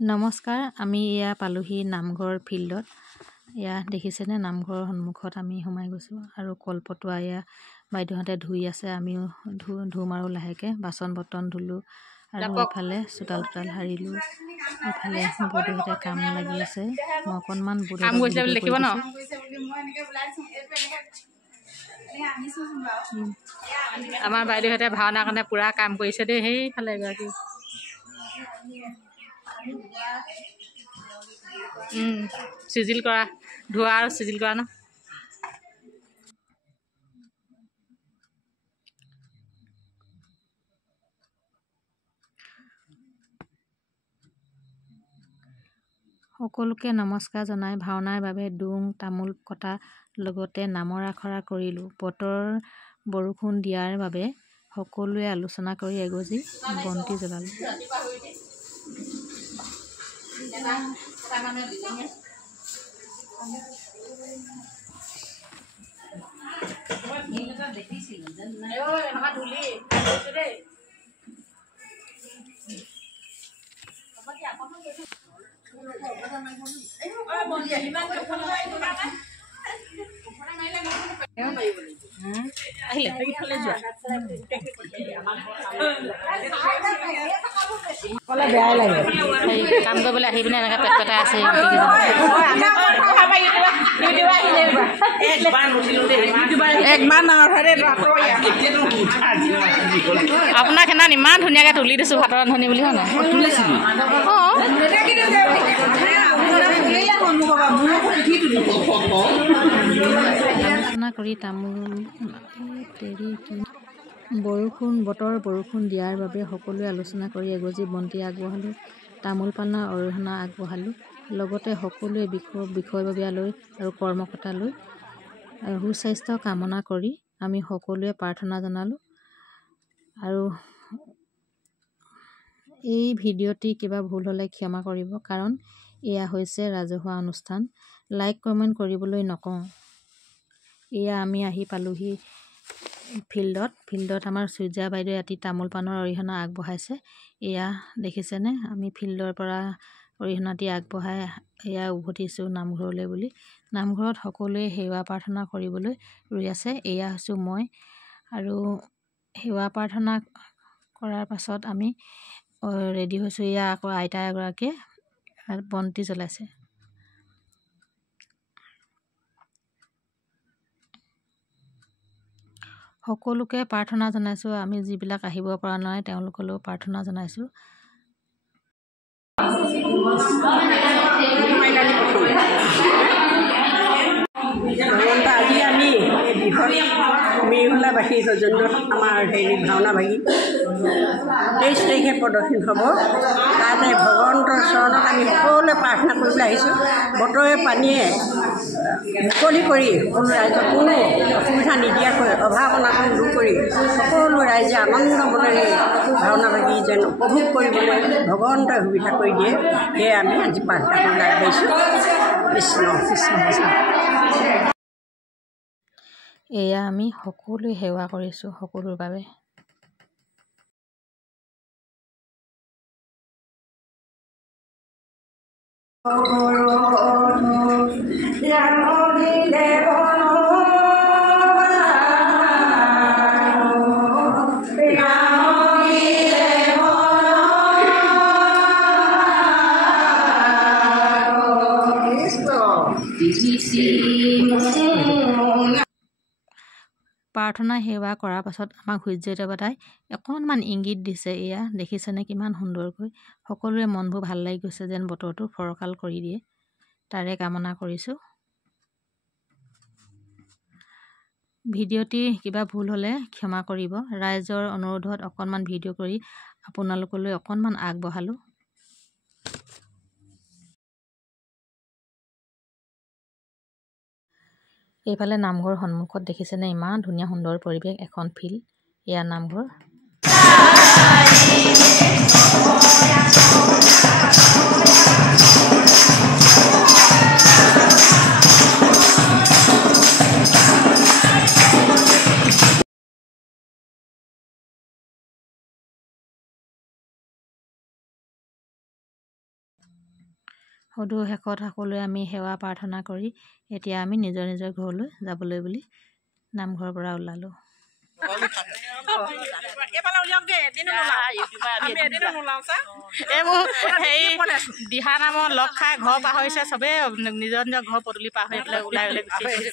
নমস্কাৰ, আমি এয়া পালোহি নামঘৰ ফিল্ডত। এয়া দেখিছেনে, নামঘৰৰ সন্মুখত আমি সোমাই গৈছোঁ আৰু কলপটুৱা এয়া বাইদেউহঁতে ধুই আছে। আমিও ধুম আৰু লাহেকৈ বাচন বৰ্তন ধুলোঁ আৰু এইফালে চোতাল সাৰিলোঁ। এইফালে বৌদেউহঁতে কাম লাগি আছে। মই অকণমান বৌদেউহঁতক ভিডিঅ' কৰি দিছোঁ। আমাৰ বাইদেউহঁতে ভাওনাৰ কাৰণে পুৰা কাম কৰিছে দেই। সেইফালে এগৰাকী চিজিল কৰা, ধোৱা আৰু চিজিল কৰা ন। সকলোকে নমস্কাৰ জনাই ভাওনাৰ বাবে দোং তামোল কটা লগতে নামৰ আখৰা কৰিলোঁ। বৰষুণ দিয়াৰ বাবে সকলোৱে আলোচনা কৰি এগছি বন্তি জ্বলালোঁ। বেয়াই লাগে কাম কৰিবলৈ আহি পিনে এনেকৈ পেট পেটাই আছে। আপোনাক সেইদিনা ইমান ধুনীয়াকৈ তুলি দিছোঁ ভাতৰ ৰান্ধনি বুলি, হয় নাই? আলোচনা কৰি বৰষুণ দিয়াৰ বাবে সকলোৱে আলোচনা কৰি এগছি বন্তি আগবঢ়ালোঁ। তামোল পাণৰ অৰিহণা আগবঢ়ালোঁ। লগতে সকলোৱে বিষয়ববীয়ালৈ আৰু কৰ্মকৰ্তালৈ সুস্বাস্থ্য কামনা কৰি আমি সকলোৱে প্ৰাৰ্থনা জনালোঁ। আৰু এই ভিডিঅ'টি কিবা ভুল হ'লে ক্ষমা কৰিব, কাৰণ এয়া হৈছে ৰাজহুৱা অনুষ্ঠান। লাইক কমেণ্ট কৰিবলৈ নকওঁ। এয়া আমি আহি পালোহি ফিল্ডত আমাৰ সূৰ্যা বাইদেৱে ৰাতি তামোল পাণৰ অৰিহণা আগবঢ়াইছে। এয়া দেখিছেনে, আমি ফিল্ডৰ পৰা অৰিহণাটি আগবঢ়াই এয়া উভতিছোঁ নামঘৰলৈ বুলি। নামঘৰত সকলোৱে সেৱা প্ৰাৰ্থনা কৰিবলৈ ৰৈ আছে। এয়া হৈছোঁ মই, আৰু সেৱা প্ৰাৰ্থনা কৰাৰ পাছত আমি ৰেডি হৈছোঁ। এয়া আকৌ আইতা এগৰাকীয়ে বন্তি জ্বলাইছে। সকলোকে প্ৰাৰ্থনা জনাইছোঁ। আমি যিবিলাক আহিব পৰা নাই তেওঁলোকলৈও প্ৰাৰ্থনা জনাইছোঁ। আজি আমি মিৰিহোলাবাসী সৌজন্যত আমাৰ ভাওনা ভাগি 23 তাৰিখে প্ৰদৰ্শন হ'ব। তাতে ভগৱন্তৰ চৰণত আমি সকলোৱে প্ৰাৰ্থনা কৰিবলৈ আহিছোঁ। বতৰে পানীয়ে মুকলি কৰি সকলো ৰাইজক কোনো অসুবিধা নিদিয়াকৈ অভাৱ অনাটন দূৰ কৰি সকলো ৰাইজে আনন্দ মনেৰে ভাওনা ভাগি যেন উপভোগ কৰিবলৈ ভগৱন্তই সুবিধা কৰি দিয়ে, সেয়ে আমি আজি প্ৰাৰ্থনা কৰিবলৈ আগবাঢ়িছোঁ। কৃষ্ণ কৃষ্ণ কৃষ্ণ। এয়া আমি সকলোৱে সেৱা কৰিছোঁ সকলোৰ বাবে। প্ৰাৰ্থনা সেৱা কৰাৰ পাছত আমাক সূৰ্য দেৱতাই অকণমান ইংগিত দিছে। এয়া দেখিছেনে কিমান সুন্দৰকৈ। সকলোৰে মনবোৰ ভাল লাগি গৈছে, যেন বতৰটো ফৰকাল কৰি দিয়ে, তাৰে কামনা কৰিছোঁ। ভিডিঅ'টি কিবা ভুল হ'লে ক্ষমা কৰিব। ৰাইজৰ অনুৰোধত অকণমান ভিডিঅ' কৰি আপোনালোকলৈ অকণমান আগবঢ়ালোঁ। এইফালে নামঘৰ সন্মুখত দেখিছেনে ইমান ধুনীয়া সুন্দৰ পৰিৱেশ, এখন ফিল্ড। এয়া নামঘৰ। সদৌ শেষত সকলোৱে আমি সেৱা প্ৰাৰ্থনা কৰি এতিয়া আমি নিজৰ নিজৰ ঘৰলৈ যাবলৈ বুলি নামঘৰৰ পৰা ওলালোঁ। এইবোৰ হেৰি দিহা নামত লগ খাই ঘৰ পাহৰিছে চবেই নিজৰ নিজৰ ঘৰ পদূলি পাৰ হৈ পেলাই ওলাই ওলাই গুচি